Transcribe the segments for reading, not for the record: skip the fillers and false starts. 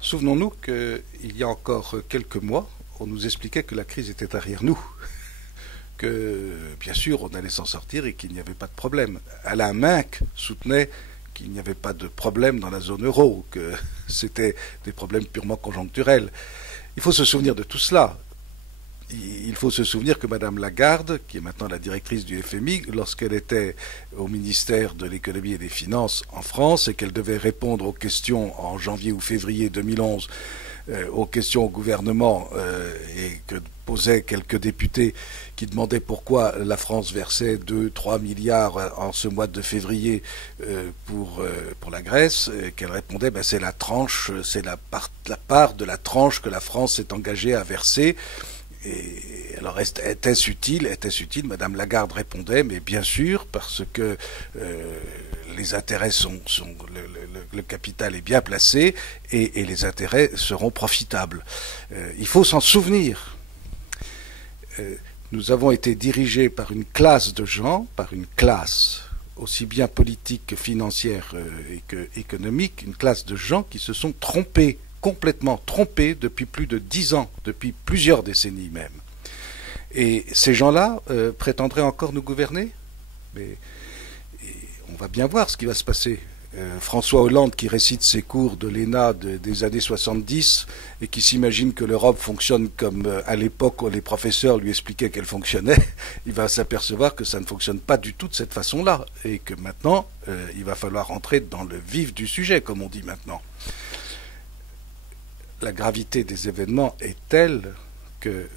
Souvenons-nous qu'il y a encore quelques mois, on nous expliquait que la crise était derrière nous, que bien sûr on allait s'en sortir et qu'il n'y avait pas de problème. Alain Minc soutenait qu'il n'y avait pas de problème dans la zone euro, que c'était des problèmes purement conjoncturels. Il faut se souvenir de tout cela. Il faut se souvenir que Madame Lagarde, qui est maintenant la directrice du FMI, lorsqu'elle était au ministère de l'économie et des finances en France et qu'elle devait répondre aux questions en janvier ou février 2011, aux questions au gouvernement et que posaient quelques députés qui demandaient pourquoi la France versait 2-3 milliards en ce mois de février pour la Grèce, qu'elle répondait c'est la tranche, c'est la part de la tranche que la France s'est engagée à verser. Et alors, était-ce utile? Madame Lagarde répondait, mais bien sûr, parce que les intérêts le capital est bien placé et les intérêts seront profitables. Il faut s'en souvenir. Nous avons été dirigés par une classe de gens, aussi bien politique que financière et que économique, une classe de gens qui se sont trompés, complètement trompés depuis plus de 10 ans, depuis plusieurs décennies même. Et ces gens-là prétendraient encore nous gouverner? Mais on va bien voir ce qui va se passer. François Hollande qui récite ses cours de l'ENA des années 70 et qui s'imagine que l'Europe fonctionne comme à l'époque où les professeurs lui expliquaient qu'elle fonctionnait, il va s'apercevoir que ça ne fonctionne pas du tout de cette façon-là et que maintenant il va falloir rentrer dans le vif du sujet, comme on dit maintenant. La gravité des événements est telle que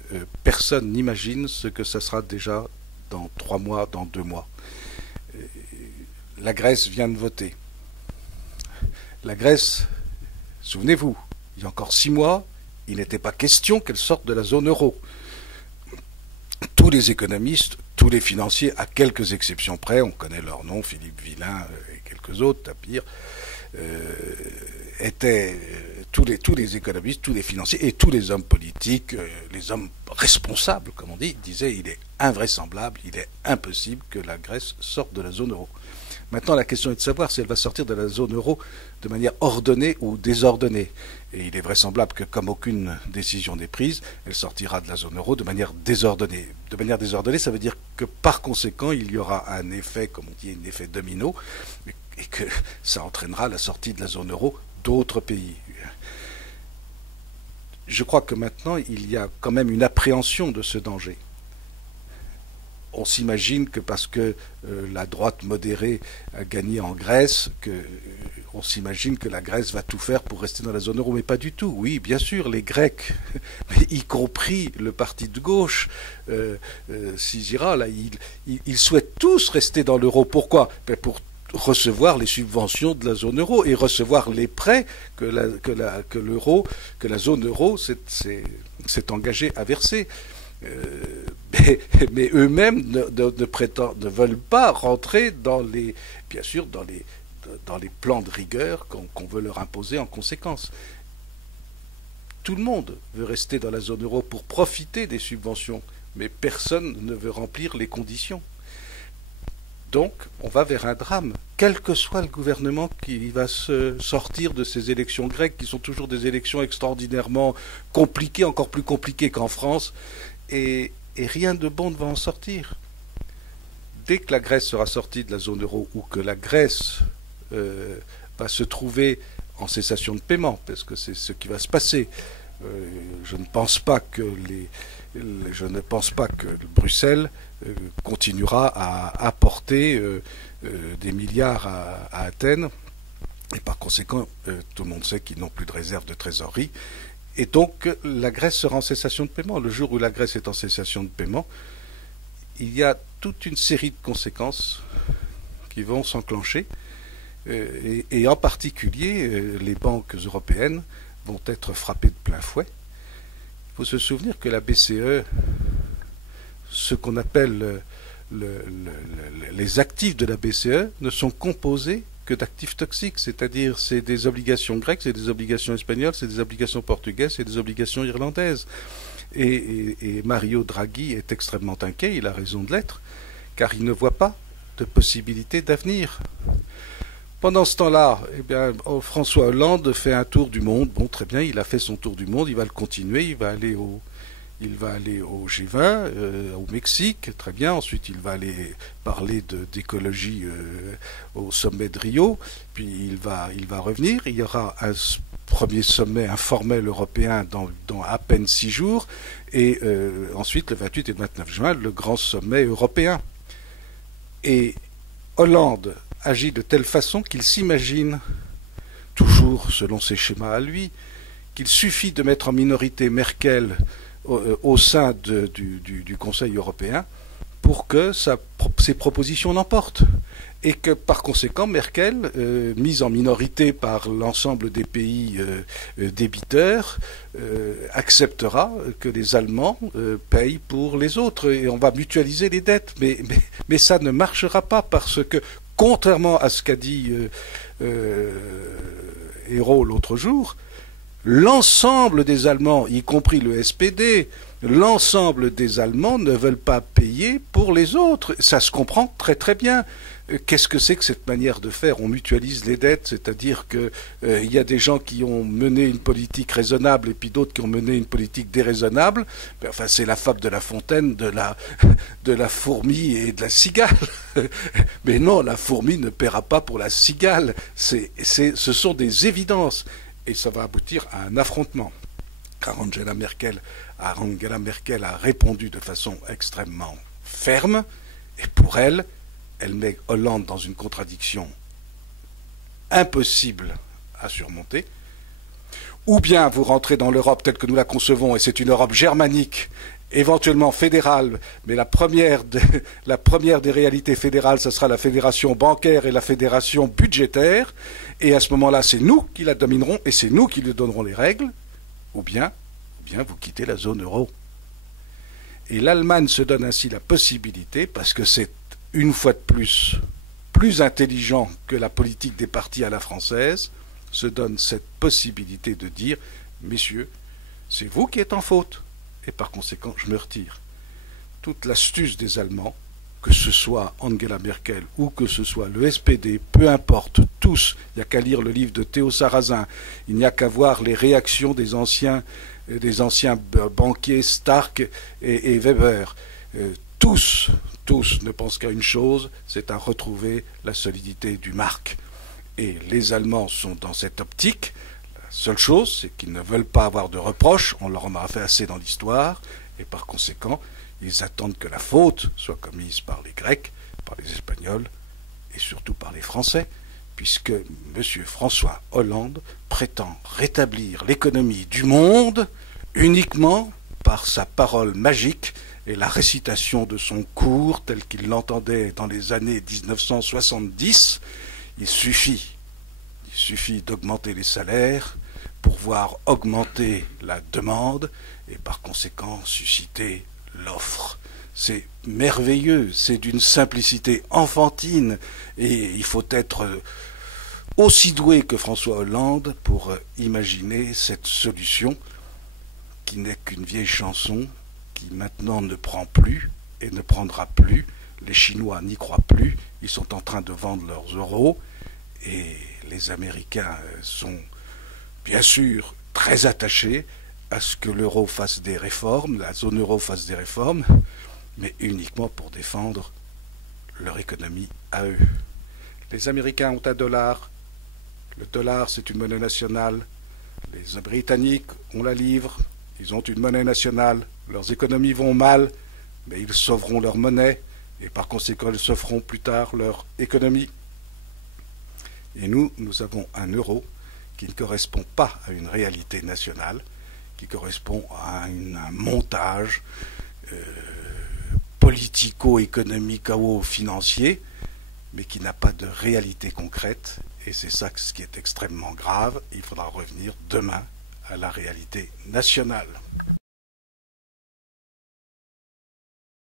personne n'imagine ce que ça sera déjà dans 3 mois, dans 2 mois. La Grèce vient de voter. La Grèce, souvenez-vous, il y a encore 6 mois, il n'était pas question qu'elle sorte de la zone euro. Tous les économistes, tous les financiers, à quelques exceptions près, on connaît leurs noms, Philippe Villain et quelques autres, Tapir, étaient tous les économistes, tous les financiers et tous les hommes politiques, les hommes responsables, comme on dit, disaient il est invraisemblable, il est impossible que la Grèce sorte de la zone euro. Maintenant, la question est de savoir si elle va sortir de la zone euro de manière ordonnée ou désordonnée. Et il est vraisemblable que, comme aucune décision n'est prise, elle sortira de la zone euro de manière désordonnée. De manière désordonnée, ça veut dire que, par conséquent, il y aura un effet, comme on dit, un effet domino, et que ça entraînera la sortie de la zone euro d'autres pays. Je crois que maintenant, il y a quand même une appréhension de ce danger. On s'imagine que parce que la droite modérée a gagné en Grèce, on s'imagine que la Grèce va tout faire pour rester dans la zone euro, mais pas du tout. Oui, bien sûr, les Grecs, y compris le parti de gauche, Syriza, là, ils souhaitent tous rester dans l'euro. Pourquoi? Pour recevoir les subventions de la zone euro et recevoir les prêts que la zone euro s'est engagée à verser. Mais eux-mêmes ne veulent pas rentrer bien sûr dans les plans de rigueur qu'on veut leur imposer en conséquence. Tout le monde veut rester dans la zone euro pour profiter des subventions, mais personne ne veut remplir les conditions. Donc, on va vers un drame, quel que soit le gouvernement qui va se sortir de ces élections grecques, qui sont toujours des élections extraordinairement compliquées, encore plus compliquées qu'en France, et rien de bon ne va en sortir. Dès que la Grèce sera sortie de la zone euro, ou que la Grèce va se trouver en cessation de paiement, parce que c'est ce qui va se passer, je ne pense pas que Bruxelles continuera à apporter des milliards à Athènes, et par conséquent, tout le monde sait qu'ils n'ont plus de réserve de trésorerie, et donc la Grèce sera en cessation de paiement. Le jour où la Grèce est en cessation de paiement, il y a toute une série de conséquences qui vont s'enclencher, et en particulier les banques européennes vont être frappées de plein fouet. Il faut se souvenir que la BCE, ce qu'on appelle les actifs de la BCE, ne sont composés que d'actifs toxiques, c'est-à-dire c'est des obligations grecques, c'est des obligations espagnoles, c'est des obligations portugaises, c'est des obligations irlandaises. Et Mario Draghi est extrêmement inquiet, il a raison de l'être, car il ne voit pas de possibilité d'avenir. Pendant ce temps-là, eh bien, François Hollande fait un tour du monde. Bon, très bien, il a fait son tour du monde, il va le continuer, il va aller au G20, au Mexique, très bien. Ensuite, il va aller parler d'écologie au sommet de Rio. Puis il va revenir. Il y aura un premier sommet informel européen dans à peine 6 jours. Et ensuite, le 28 et le 29 juin, le grand sommet européen. Et Hollande agit de telle façon qu'il s'imagine, toujours selon ses schémas à lui, qu'il suffit de mettre en minorité Merkel au sein du Conseil européen pour que ses propositions l'emportent. Et que par conséquent, Merkel, mise en minorité par l'ensemble des pays débiteurs, acceptera que les Allemands payent pour les autres et on va mutualiser les dettes. Mais ça ne marchera pas parce que, contrairement à ce qu'a dit Hérault l'autre jour, l'ensemble des Allemands, y compris le SPD, l'ensemble des Allemands ne veulent pas payer pour les autres. Ça se comprend très très bien. Qu'est-ce que c'est que cette manière de faire? On mutualise les dettes, c'est-à-dire que y a des gens qui ont mené une politique raisonnable et puis d'autres qui ont mené une politique déraisonnable. Enfin, c'est la fable de La Fontaine, de la fourmi et de la cigale. Mais non, la fourmi ne paiera pas pour la cigale. Ce sont des évidences. Et ça va aboutir à un affrontement. Car Angela Merkel a répondu de façon extrêmement ferme, et pour elle met Hollande dans une contradiction impossible à surmonter. Ou bien vous rentrez dans l'Europe telle que nous la concevons, et c'est une Europe germanique, éventuellement fédérale, mais la première des réalités fédérales, ce sera la fédération bancaire et la fédération budgétaire, et à ce moment-là, c'est nous qui la dominerons, et c'est nous qui lui donnerons les règles, ou bien vous quittez la zone euro. Et l'Allemagne se donne ainsi la possibilité, parce que c'est une fois de plus intelligent que la politique des partis à la française, se donne cette possibilité de dire, messieurs, c'est vous qui êtes en faute, et par conséquent, je me retire. Toute l'astuce des Allemands, que ce soit Angela Merkel ou que ce soit le SPD, peu importe, tous, il n'y a qu'à lire le livre de Théo Sarrazin, il n'y a qu'à voir les réactions des anciens banquiers Stark et Weber. Tous ne pensent qu'à une chose, c'est à retrouver la solidité du mark. Et les Allemands sont dans cette optique. La seule chose, c'est qu'ils ne veulent pas avoir de reproches, on leur en a fait assez dans l'histoire, et par conséquent, ils attendent que la faute soit commise par les Grecs, par les Espagnols, et surtout par les Français, puisque M. François Hollande prétend rétablir l'économie du monde uniquement par sa parole magique et la récitation de son cours tel qu'il l'entendait dans les années 1970. Il suffit d'augmenter les salaires pour voir augmenter la demande et par conséquent susciter l'offre. C'est merveilleux, c'est d'une simplicité enfantine et il faut être aussi doué que François Hollande pour imaginer cette solution qui n'est qu'une vieille chanson qui maintenant ne prend plus et ne prendra plus. Les Chinois n'y croient plus, ils sont en train de vendre leurs euros et les Américains sont bien sûr très attachés à ce que l'euro fasse des réformes, la zone euro fasse des réformes, mais uniquement pour défendre leur économie à eux. Les Américains ont un dollar, le dollar c'est une monnaie nationale, les Britanniques ont la livre, ils ont une monnaie nationale, leurs économies vont mal, mais ils sauveront leur monnaie, et par conséquent ils sauveront plus tard leur économie. Et nous avons un euro qui ne correspond pas à une réalité nationale, qui correspond à un montage politico-économico-financier, mais qui n'a pas de réalité concrète. Et c'est ça ce qui est extrêmement grave. Il faudra revenir demain à la réalité nationale.